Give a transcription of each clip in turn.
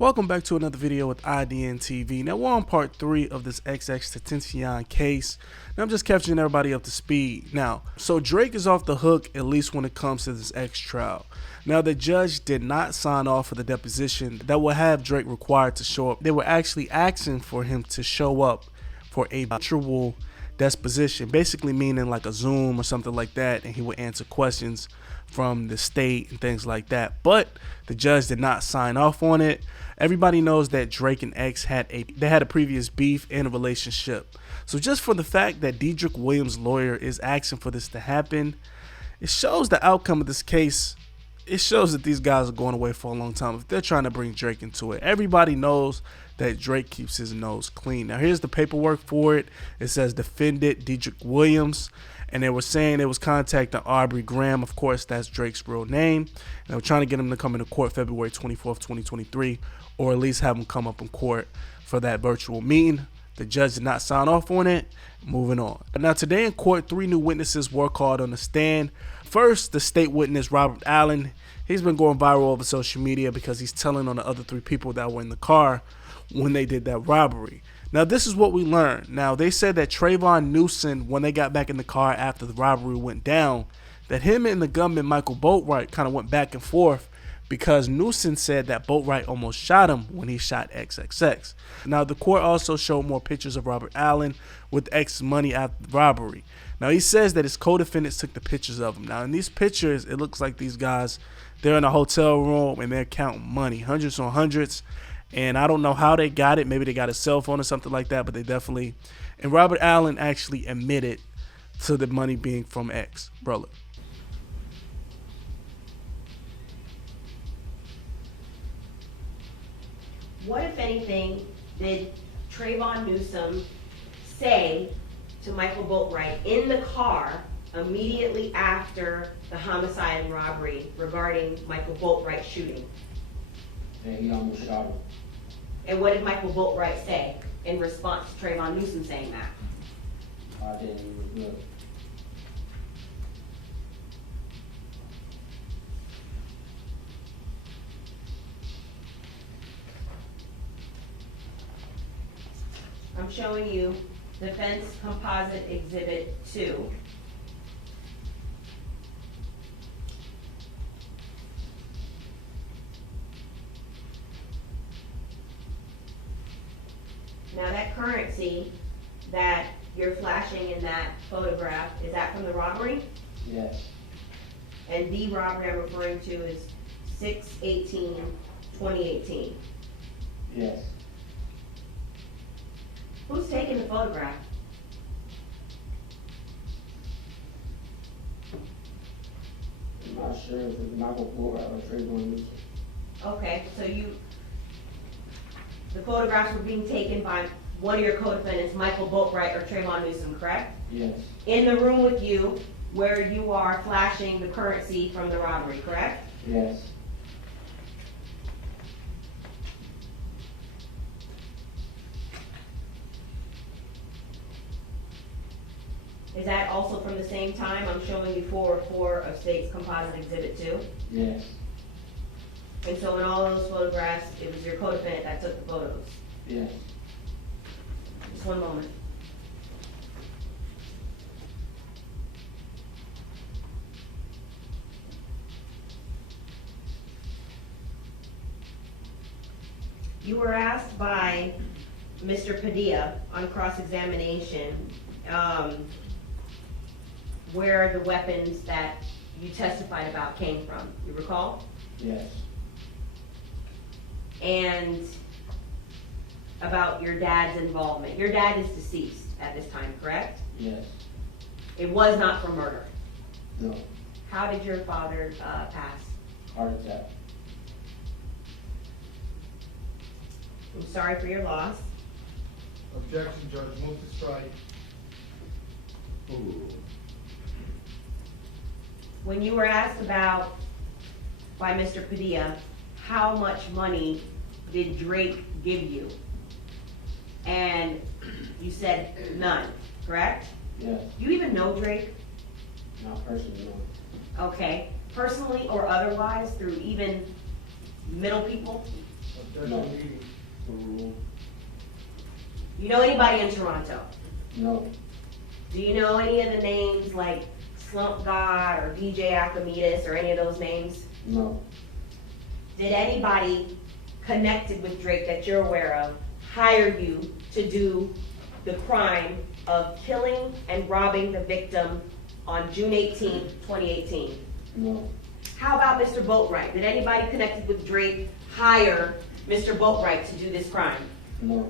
Welcome back to another video with IDN TV. Now we're on part 3 of this XXXTentacion case. Now I'm just catching everybody up to speed. Now, so Drake is off the hook, at least when it comes to this X trial. Now the judge did not sign off for the deposition that would have Drake required to show up. They were actually asking for him to show up for a virtual deposition, basically meaning like a Zoom or something like that, and he would answer questions from the state and things like that. But the judge did not sign off on it. Everybody knows that Drake and X had a previous beef in a relationship. So just for the fact that Dedrick Williams' lawyer is asking for this to happen, it shows the outcome of this case. It shows that these guys are going away for a long time if they're trying to bring Drake into it. Everybody knows that Drake keeps his nose clean. Now here's the paperwork for it. It says defendant Dedrick Williams, and they were saying it was contacting Aubrey Graham. Of course, that's Drake's real name. And they were trying to get him to come into court February 24th, 2023, or at least have him come up in court for that virtual meeting. The judge did not sign off on it. Moving on. Now today in court, 3 new witnesses were called on the stand. First, the state witness Robert Allen. He's been going viral over social media because he's telling on the other 3 people that were in the car when they did that robbery. Now this is what we learned. Now they said that Trayvon Newsom, when they got back in the car after the robbery went down, that him and the gunman Michael Boatwright kind of went back and forth because Newsom said that Boatwright almost shot him when he shot XXX. Now the court also showed more pictures of Robert Allen with X's money after the robbery. Now he says that his co-defendants took the pictures of him. Now in these pictures, it looks like these guys, they're in a hotel room and they're counting money, hundreds on hundreds. And I don't know how they got it. Maybe they got a cell phone or something like that, but they definitely. And Robert Allen actually admitted to the money being from X. Brother. What, if anything, did Trayvon Newsom say to Michael Boatwright in the car immediately after the homicide and robbery regarding Michael Boatwright's shooting? And he almost shot him. And what did Michael Boatwright say in response to Trayvon Newsom saying that? I didn't even look. I'm showing you Defense Composite Exhibit 2. Now that currency that you're flashing in that photograph, is that from the robbery? Yes. And the robbery I'm referring to is 6/18/2018. Yes. Who's taking the photograph? I'm not sure if it's Michael Boatwright or Trayvon Newsom. Okay, so the photographs were being taken by one of your co-defendants, Michael Boatwright or Trayvon Newsom, correct? Yes. In the room with you, where you are flashing the currency from the robbery, correct? Yes. Is that also from the same time? I'm showing you 404 of State's Composite Exhibit 2. Yes. And so in all those photographs, it was your co-defendant that took the photos. Yes. Just one moment. You were asked by Mr. Padilla on cross-examination where the weapons that you testified about came from. You recall? Yes. And about your dad's involvement. Your dad is deceased at this time, correct? Yes. It was not for murder. No. How did your father pass? Heart attack. I'm sorry for your loss. Objection, Judge. Move to strike. When you were asked about, by Mr. Padilla, how much money did Drake give you? And you said none, correct? Yes. You even know Drake? Not personally, no. Okay. Personally or otherwise, through even middle people? Special meeting. You know anybody in Toronto? No. Do you know any of the names like Slump God or DJ Archimedes or any of those names? No. Did anybody connected with Drake that you're aware of hire you to do the crime of killing and robbing the victim on June 18, 2018? No. How about Mr. Boatwright? Did anybody connected with Drake hire Mr. Boatwright to do this crime? No.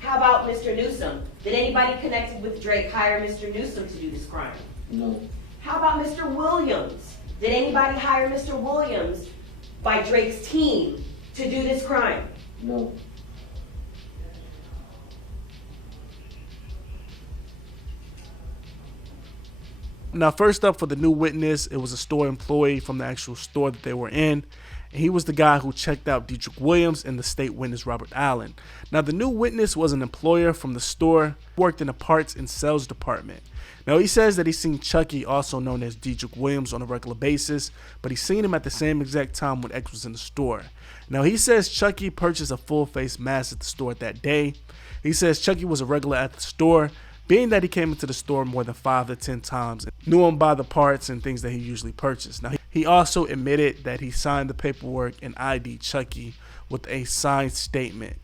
How about Mr. Newsom? Did anybody connected with Drake hire Mr. Newsom to do this crime? No. How about Mr. Williams? Did anybody hire Mr. Williams by Drake's team to do this crime? No. Now, first up for the new witness, it was a store employee from the actual store that they were in. And he was the guy who checked out Dietrich Williams and the state witness Robert Allen. Now, the new witness was an employer from the store, worked in the parts and sales department. Now, he says that he's seen Chucky, also known as Dietrich Williams, on a regular basis, but he's seen him at the same exact time when X was in the store. Now, he says Chucky purchased a full face mask at the store that day. He says Chucky was a regular at the store, being that he came into the store more than 5 to 10 times, and knew him by the parts and things that he usually purchased. Now, he also admitted that he signed the paperwork and ID'd Chucky with a signed statement.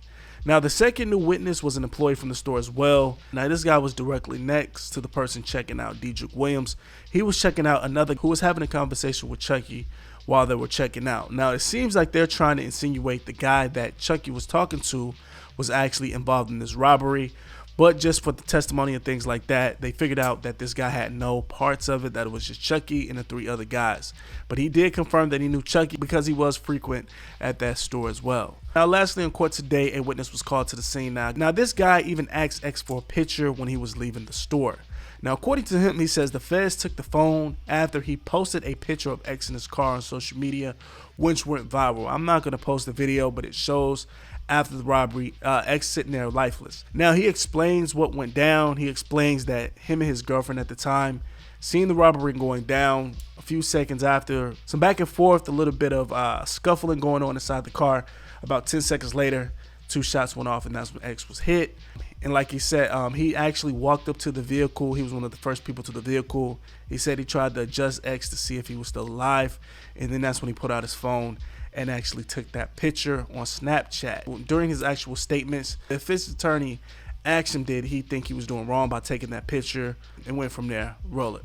Now, the second new witness was an employee from the store as well. Now, this guy was directly next to the person checking out Dietrich Williams. He was checking out another who was having a conversation with Chucky while they were checking out. Now, it seems like they're trying to insinuate the guy that Chucky was talking to was actually involved in this robbery. But just for the testimony and things like that, they figured out that this guy had no parts of it, that it was just Chucky and the 3 other guys. But he did confirm that he knew Chucky because he was frequent at that store as well. Now, lastly, in court today, a witness was called to the scene. Now, this guy even asked X for a picture when he was leaving the store. Now, according to him, he says the feds took the phone after he posted a picture of X in his car on social media, which went viral. I'm not going to post the video, but it shows after the robbery, X sitting there lifeless. Now, he explains what went down. He explains that him and his girlfriend at the time seen the robbery going down. A few seconds after, some back and forth, a little bit of scuffling going on inside the car. About 10 seconds later, 2 shots went off, and that's when X was hit. And like he said, he actually walked up to the vehicle. He was one of the first people to the vehicle. He said he tried to adjust X to see if he was still alive, and then that's when he put out his phone and actually took that picture on Snapchat. During his actual statements, the defense attorney asked him did he think he was doing wrong by taking that picture, and went from there. Roll it.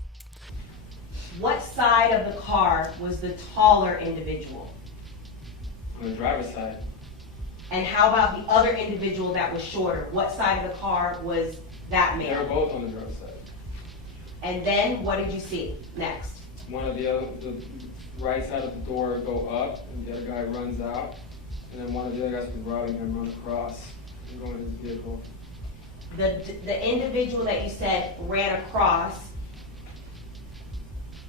What side of the car was the taller individual? On the driver's side. And how about the other individual that was shorter? What side of the car was that They were man? both on the driver's side. And then what did you see next? One of the right side of the door go up, and the other guy runs out, and then one of the other guys was robbing him, run across and go in his vehicle. The individual that you said ran across,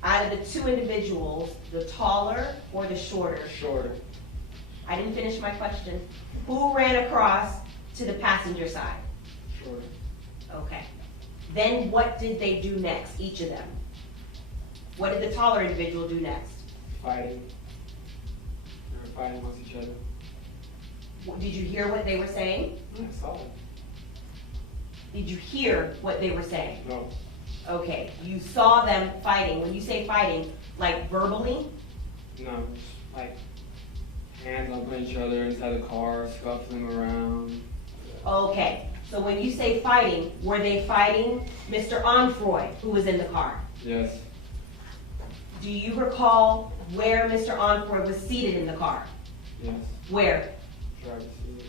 out of the 2 individuals, the taller or the shorter? Shorter. I didn't finish my question. Who ran across to the passenger side? Shorter. Okay. Then what did they do next, each of them? What did the taller individual do next? Fighting. They were fighting amongst each other. Did you hear what they were saying? I saw them. Did you hear what they were saying? No. Okay, you saw them fighting. When you say fighting, like verbally? No, just like hands on each other inside the car, scuffling around. Okay, so when you say fighting, were they fighting Mr. Onfroy, who was in the car? Yes. Do you recall where Mr. Onfroy was seated in the car? Yes. Where? Driver's seat.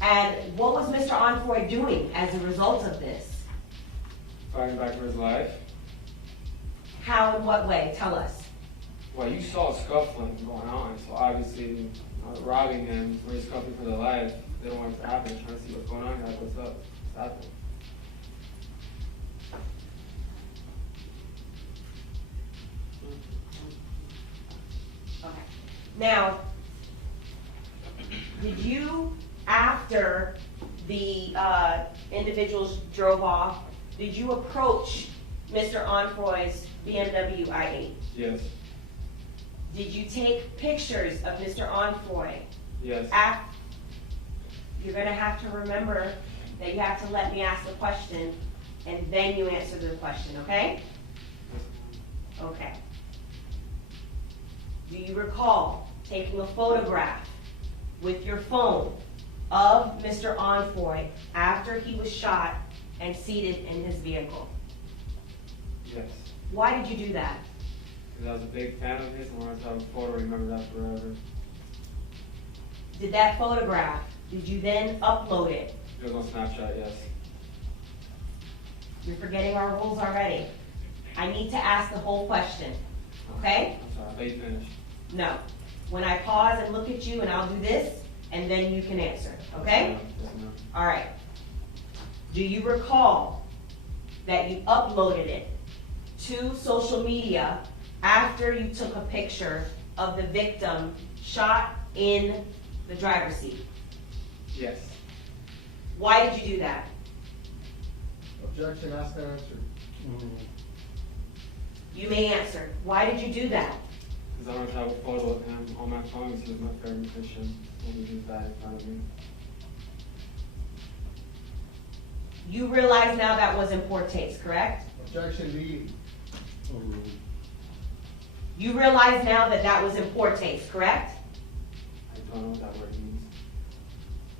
And what was Mr. Onfroy doing as a result of this? Fighting back for his life. How and what way? Tell us. Well, you saw scuffling going on, so obviously robbing him, or he's scuffling for their life. They don't want it to happen. Trying to see what's going on, guys. What's up? What's happening? Okay. Now, did you, after the individuals drove off, did you approach Mr. Onfroy's BMW i8? Yes. Did you take pictures of Mr. Onfroy Yes. You're gonna have to remember that you have to let me ask the question, and then you answer the question, okay? Okay. Do you recall taking a photograph with your phone of Mr. Onfoy after he was shot and seated in his vehicle? Yes. Why did you do that? Because I was a big fan of his and wanted to have a photo, remember that forever. Did that photograph, did you then upload it? It was on Snapchat, yes. You're forgetting our rules already. I need to ask the whole question, okay? I'm sorry, I thought you finished. No. When I pause and look at you, and I'll do this, and then you can answer, okay? Yes, ma'am. All right. Do you recall that you uploaded it to social media after you took a picture of the victim shot in the driver's seat? Yes. Why did you do that? Objection, asked and answered. You may answer. Why did you do that? Because I want to have a photo of him on my phone because he was my favorite musician when he just died in front of me. You realize now that was in poor taste, correct? Objection, lead. You realize now that that was in poor taste, correct? I don't know what that word means.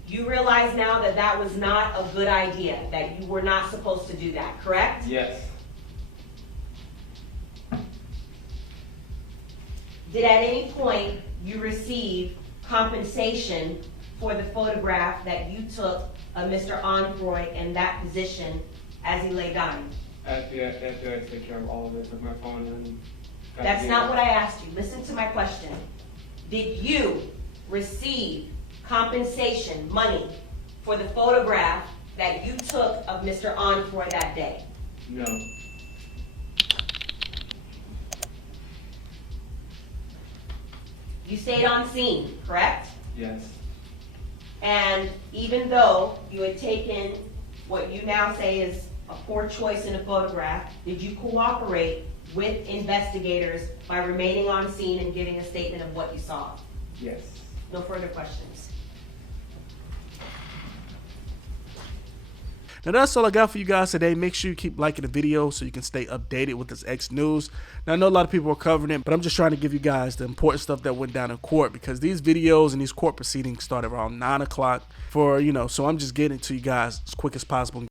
You realize now that that was not a good idea, that you were not supposed to do that, correct? Yes. Did at any point you receive compensation for the photograph that you took of Mr. Onfroy in that position as he lay dying? FBI took care of all of it, took my phone and... That's not what I asked you. Listen to my question. Did you receive compensation, money, for the photograph that you took of Mr. Onfroy that day? No. You stayed on scene, correct? Yes. And even though you had taken what you now say is a poor choice in a photograph, did you cooperate with investigators by remaining on scene and giving a statement of what you saw? Yes. No further questions. Now that's all I got for you guys today. Make sure you keep liking the video so you can stay updated with this X news. Now I know a lot of people are covering it, but I'm just trying to give you guys the important stuff that went down in court, because these videos and these court proceedings started around 9 o'clock so I'm just getting to you guys as quick as possible.